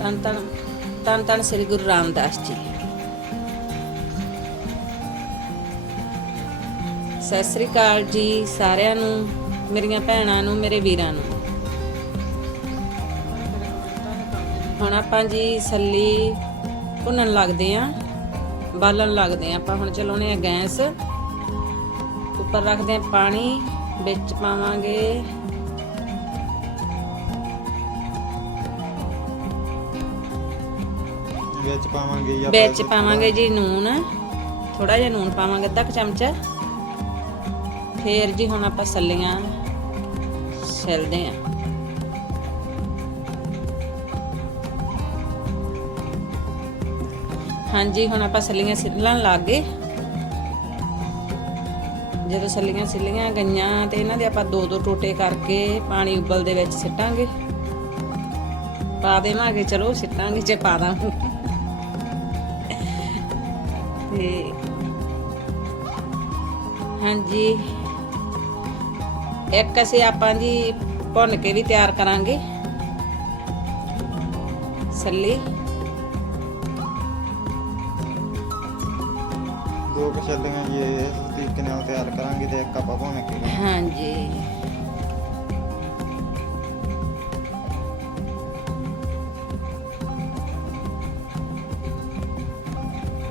ਤਨ ਤਨ ਤਨ ਤਨ ਸ੍ਰੀ ਗੁਰੂ ਰਾਮਦਾਸ ਜੀ। ਸਤਿ ਸ੍ਰੀ ਅਕਾਲ ਜੀ ਸਾਰਿਆਂ ਨੂੰ, ਮੇਰੀਆਂ ਭੈਣਾਂ ਨੂੰ, ਮੇਰੇ ਵੀਰਾਂ ਨੂੰ। ਹੁਣ ਆਪਾਂ ਜੀ ਸੱਲੀ ਭੁੰਨਣ ਲੱਗਦੇ ਆਂ, ਬਾਲਣ ਲੱਗਦੇ ਆਂ ਆਪਾਂ। ਹੁਣ ਚਲਾਉਣੇ ਆ ਗੈਸ, ਉੱਪਰ ਰੱਖਦੇ ਆਂ ਪਾਣੀ, ਵਿੱਚ ਪਾਵਾਂਗੇ। ਵਿੱਚ ਪਾਵਾਂਗੇ ਜਾਂ ਵਿੱਚ ਪਾਵਾਂਗੇ ਜੀ ਨੂਨ। ਥੋੜਾ ਜਿਹਾ ਨੂਨ ਪਾਵਾਂਗੇ ਅੱਧਾ ਕੁ ਚਮਚਾ। ਫੇਰ ਜੀ ਹੁਣ ਆਪਾਂ ਸੱਲੀਆਂ ਛਿਲਦੇ ਆਂ। ਹਾਂਜੀ ਹੁਣ ਆਪਾਂ ਸੱਲੀਆਂ ਛਿੱਲਣ ਲੱਗ ਗਏ। ਜਦੋਂ ਸੱਲੀਆਂ ਛਿੱਲੀਆਂ ਗਈਆਂ ਤੇ ਇਹਨਾਂ ਦੇ ਆਪਾਂ ਦੋ ਦੋ ਟੋਟੇ ਕਰਕੇ ਪਾਣੀ ਉਬਲ ਦੇ ਵਿੱਚ ਸਿੱਟਾਂਗੇ। ਪਾ ਦੇਵਾਂਗੇ ਚਲੋ ਸਿੱਟਾਂਗੇ ਜੇ ਪਾ ਦਾਂਗੇ। ਤੇ ਹਾਂਜੀ। ਇੱਕ ਅਸੀਂ ਆਪਾਂ ਜੀ ਭੁੰਨ ਕੇ ਵੀ ਤਿਆਰ ਕਰਾਂਗੇ। ਸੱਲੀ। ਦੋ ਕੁ ਛੱਲੀਆਂ ਜੀ ਇਸ ਤਰੀਕੇ ਨਾਲ ਤਿਆਰ ਕਰਾਂਗੇ ਤੇ ਇੱਕ ਆਪਾਂ ਭੁੰਨ ਕੇ। ਹਾਂਜੀ।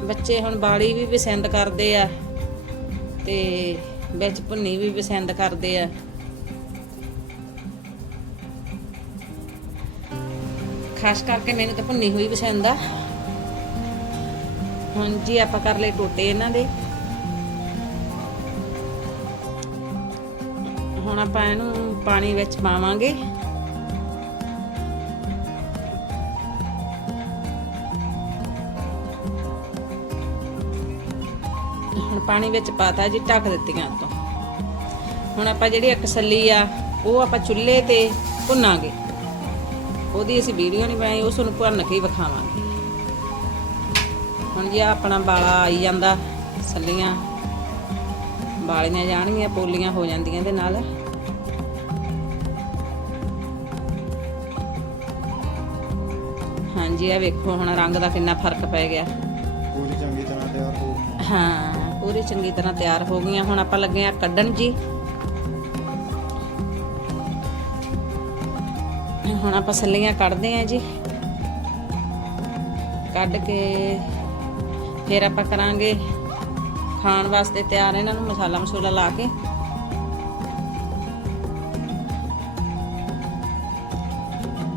ਬੱਚੇ ਹੁਣ ਬਾੜੀ ਵੀ ਪਸੰਦ ਕਰਦੇ ਆ ਤੇ ਵਿੱਚ ਭੁੰਨੀ ਵੀ ਪਸੰਦ ਕਰਦੇ ਆ। ਖਾਸ ਕਰਕੇ ਮੈਨੂੰ ਤਾਂ ਭੁੰਨੀ ਹੋਈ ਪਸੰਦ ਆ। ਹੁਣ ਜੀ ਆਪਾਂ ਕਰ ਲਏ ਟੋਟੇ ਇਹਨਾਂ ਦੇ। ਹੁਣ ਆਪਾਂ ਇਹਨੂੰ ਪਾਣੀ ਵਿੱਚ ਪਾਵਾਂਗੇ। ਹੁਣ ਪਾਣੀ ਵਿੱਚ ਪਾਤਾ ਜੀ ਢੱਕ ਦਿੱਤੀਆਂ ਤੋਂ ਹੁਣ ਆਪਾਂ ਜਿਹੜੀ ਇੱਕ ਸੱਲੀ ਆ ਉਹ ਆਪਾਂ ਚੁੱਲ੍ਹੇ ਤੇ ਭੁੰਨਾਂਗੇ। ਉਹਦੀ ਅਸੀਂ ਵੀਡੀਓ ਨਹੀਂ ਬਣਾਈ ਉਸ ਨੂੰ ਭੁੰਨ ਕੇ ਹੀ ਵਿਖਾਵਾਂਗੇ। ਹੁਣ ਜੀ ਆਪਣਾ ਬਾਲਾ ਆਈ ਜਾਂਦਾ ਸੱਲੀਆਂ। ਬਾਲੀਆਂ ਜਾਣਗੀਆਂ ਪੋਲੀਆਂ ਹੋ ਜਾਂਦੀਆਂ ਦੇ ਨਾਲ। ਹਾਂਜੀ ਆ ਵੇਖੋ ਹੁਣ ਰੰਗ ਦਾ ਕਿੰਨਾ ਫ਼ਰਕ ਪੈ ਗਿਆ। ਪੂਰੀ ਚੰਗੀ ਤਰ੍ਹਾਂ ਤਿਆਰ ਹੋ ਹਾਂ। ਪੂਰੀ ਚੰਗੀ ਤਰ੍ਹਾਂ ਤਿਆਰ ਹੋ ਗਈਆਂ। ਹੁਣ ਆਪਾਂ ਲੱਗੇ ਆ ਕੱਢਣ ਜੀ। ਹੁਣ ਆਪਾਂ ਸੱਲੀਆਂ ਕੱਢਦੇ ਆ ਜੀ। ਕੱਢ ਕੇ ਫਿਰ ਆਪਾਂ ਕਰਾਂਗੇ ਖਾਣ ਵਾਸਤੇ ਤਿਆਰ ਇਹਨਾਂ ਨੂੰ ਮਸਾਲਾ ਮਸੂਲਾ ਲਾ ਕੇ।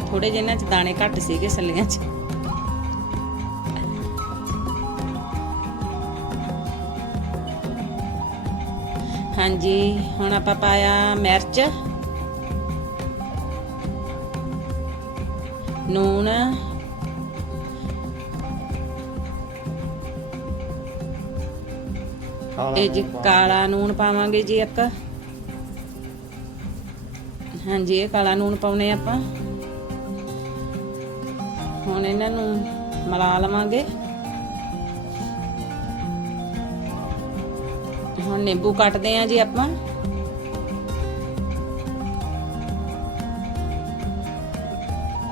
ਥੋੜੇ ਜਿਹੇ ਇਹਨਾਂ ਚ ਦਾਣੇ ਘੱਟ ਸੀਗੇ ਸੱਲੀਆਂ ਚ। ਹਾਂਜੀ ਹੁਣ ਆਪਾਂ ਪਾਇਆ ਮਿਰਚ ਕਾਲਾ ਇਹ ਜੀ ਕਾਲਾ ਨੂਨ ਪਾਵਾਂਗੇ ਜੀ ਇੱਕ। ਹਾਂਜੀ ਇਹ ਕਾਲਾ ਨੂਨ ਪਾਉਨੇ ਆਪਾਂ। ਹੁਣ ਇਹਨਾਂ ਨੂੰ ਮਿਲਾ ਲਵਾਂਗੇ। ਹੁਣ ਨਿੰਬੂ ਕੱਟਦੇ ਆ ਜੀ ਆਪਾਂ।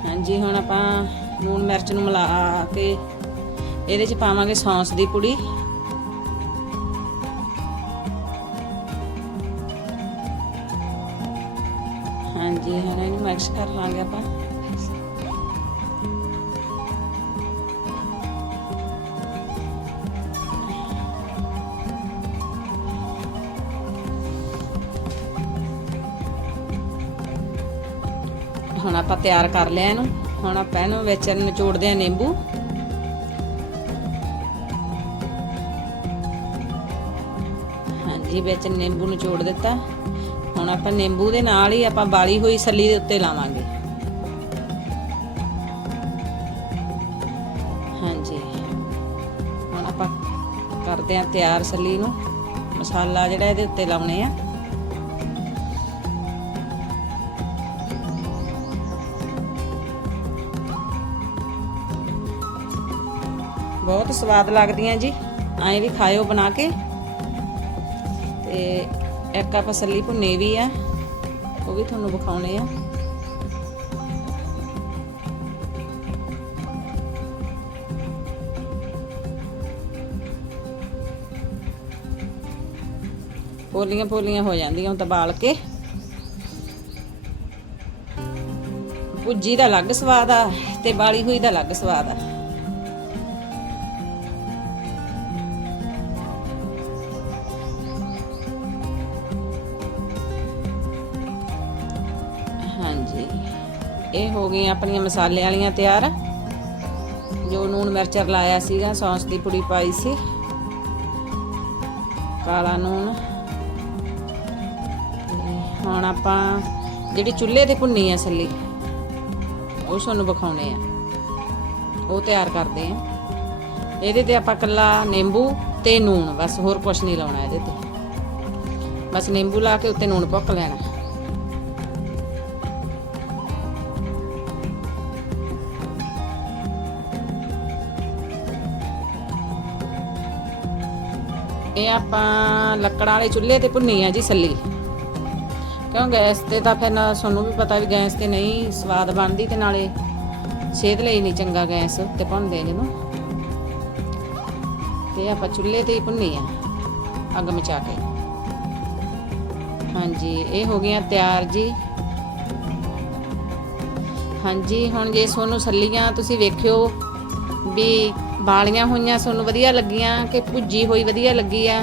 ਹਾਂਜੀ, ਹੁਣ ਆਪਾਂ ਲੂਣ ਮਿਰਚ ਨੂੰ ਮਿਲਾ ਕੇ ਇਹਦੇ ਚ ਪਾਵਾਂਗੇ ਸੌਂਸ ਦੀ ਪੁੜੀ। ਹਾਂਜੀ, ਹੁਣ ਇਹਨੂੰ ਮਿਕਸ ਕਰ ਲਾਂਗੇ ਆਪਾਂ। ਹੁਣ ਆਪਾਂ ਤਿਆਰ ਕਰ ਲਿਆ ਇਹਨੂੰ। ਹੁਣ ਆਪਾਂ ਇਹਨੂੰ ਵਿੱਚ ਨਿਚੋੜਦੇ ਆ ਨਿੰਬੂ। ਹਾਂਜੀ, ਵਿੱਚ ਨਿੰਬੂ ਨਿਚੋੜ ਦਿੱਤਾ। ਹੁਣ ਆਪਾਂ ਨਿੰਬੂ ਦੇ ਨਾਲ ਹੀ ਆਪਾਂ ਬਾਲੀ ਹੋਈ ਸੱਲੀ ਦੇ ਉੱਤੇ ਲਾਵਾਂਗੇ। ਹਾਂਜੀ। ਹੁਣ ਆਪਾਂ ਕਰਦੇ ਆ ਤਿਆਰ ਸੱਲੀ ਨੂੰ। ਮਸਾਲਾ ਜਿਹੜਾ ਇਹਦੇ ਉੱਤੇ ਲਾਉਣੇ ਆ। ਬਹੁਤ ਸਵਾਦ ਲੱਗਦੀਆਂ ਜੀ। ਐਂ ਵੀ ਖਾਇਓ ਬਣਾ ਕੇ। ਤੇ ਇੱਕ ਆਪਾਂ ਸੱਲੀ ਭੁੰਨੇ ਵੀ ਆ। ਉਹ ਵੀ ਤੁਹਾਨੂੰ ਵਿਖਾਉਣੇ ਆ। ਪੋਲੀਆਂ ਪੋਲੀਆਂ ਹੋ ਜਾਂਦੀਆਂ ਉਹ ਤਾਂ ਕੇ। ਭੁੱਜੀ ਦਾ ਅਲੱਗ ਸਵਾਦ ਆ ਤੇ ਬਾਲੀ ਹੋਈ ਦਾ ਅਲੱਗ ਸਵਾਦ ਆ। ਇਹ ਹੋ ਗਈਆਂ ਆਪਣੀਆਂ ਮਸਾਲੇ ਵਾਲੀਆਂ ਤਿਆਰ। ਜੋ ਨੂਣ ਮਿਰਚ ਲਾਇਆ ਸੀਗਾ, ਸੌਂਸ ਦੀ ਪੁੜੀ ਪਾਈ ਸੀ। ਕਾਲਾ ਨੂਣ। ਹੁਣ ਆਪਾਂ ਜਿਹੜੀ ਚੁੱਲ੍ਹੇ ਤੇ ਭੁੰਨੀ ਆ ਸੱਲੀ, ਉਹ ਤੁਹਾਨੂੰ ਵਿਖਾਉਣੇ ਆ। ਉਹ ਤਿਆਰ ਕਰਦੇ ਆ। ਇਹਦੇ ਤੇ ਆਪਾਂ ਕੱਲਾ ਨਿੰਬੂ ਤੇ ਨੂਣ, ਬਸ ਹੋਰ ਕੁਝ ਨਹੀਂ ਲਾਉਣਾ ਇਹਦੇ ਤੇ। ਬਸ ਨਿੰਬੂ ਲਾ ਕੇ ਉੱਤੇ ਨੂਣ ਭੁੱਕ ਲੈਣਾ। ਇਹ ਆਪਾਂ ਲੱਕੜਾਂ ਵਾਲੇ ਚੁੱਲ੍ਹੇ ਤੇ ਭੁੰਨੀ ਆ ਜੀ ਸੱਲੀ। ਕਿਉਂ ਗੈਸ ਤੇ ਤਾਂ ਫਿਰ ਤੁਹਾਨੂੰ ਵੀ ਪਤਾ ਵੀ ਗੈਸ ਤੇ ਨਹੀਂ ਸਵਾਦ ਬਣਦੀ ਤੇ ਨਾਲੇ ਸਿਹਤ ਲਈ ਨਹੀਂ ਚੰਗਾ ਗੈਸ 'ਤੇ ਭੁੰਨਦੇ ਜਿਹਨੂੰ ਤੇ ਆਪਾਂ ਚੁੱਲ੍ਹੇ ਤੇ ਹੀ ਭੁੰਨੀ ਆ, ਅੱਗ ਮਚਾ ਕੇ। ਹਾਂਜੀ, ਇਹ ਹੋ ਗਈਆਂ ਤਿਆਰ ਜੀ। ਹਾਂਜੀ, ਹੁਣ ਜੇ ਤੁਹਾਨੂੰ ਸੱਲੀਆਂ ਤੁਸੀਂ ਵੇਖਿਓ ਵੀ ਬਾਲੀਆਂ ਹੋਈਆਂ ਤੁਹਾਨੂੰ ਵਧੀਆ ਲੱਗੀਆਂ ਕਿ ਭੁੱਜੀ ਹੋਈ ਵਧੀਆ ਲੱਗੀ ਆ।